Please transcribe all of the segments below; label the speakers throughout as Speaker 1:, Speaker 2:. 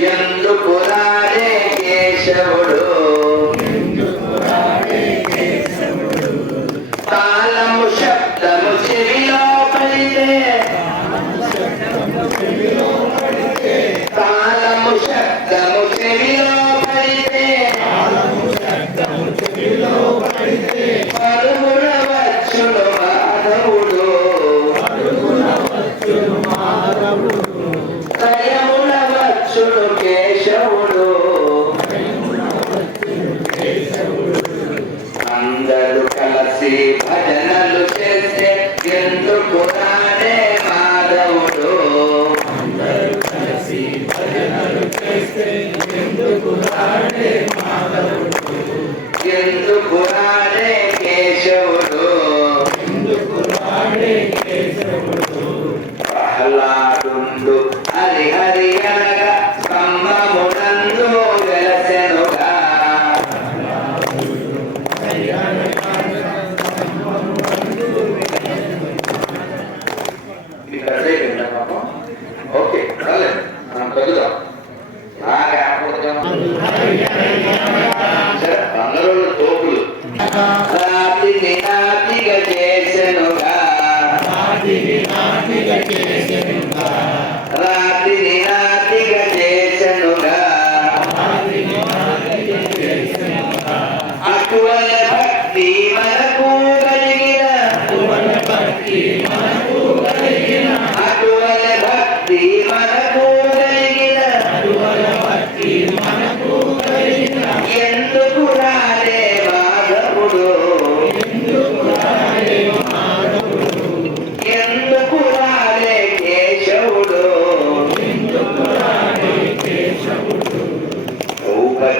Speaker 1: ఎందుకు రాలే కేశవుడు. అచ్చుడు కేశవుడు అందరూ కలిసి భజనలు చే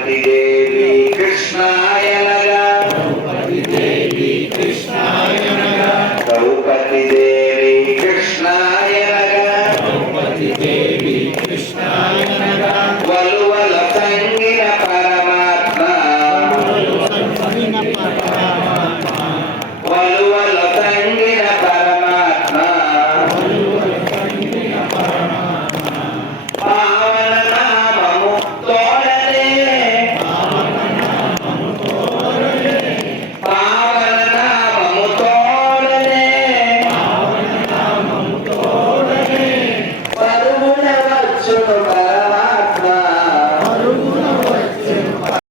Speaker 1: देवी कृष्णाय नगा
Speaker 2: देवी कृष्णाय Krishna.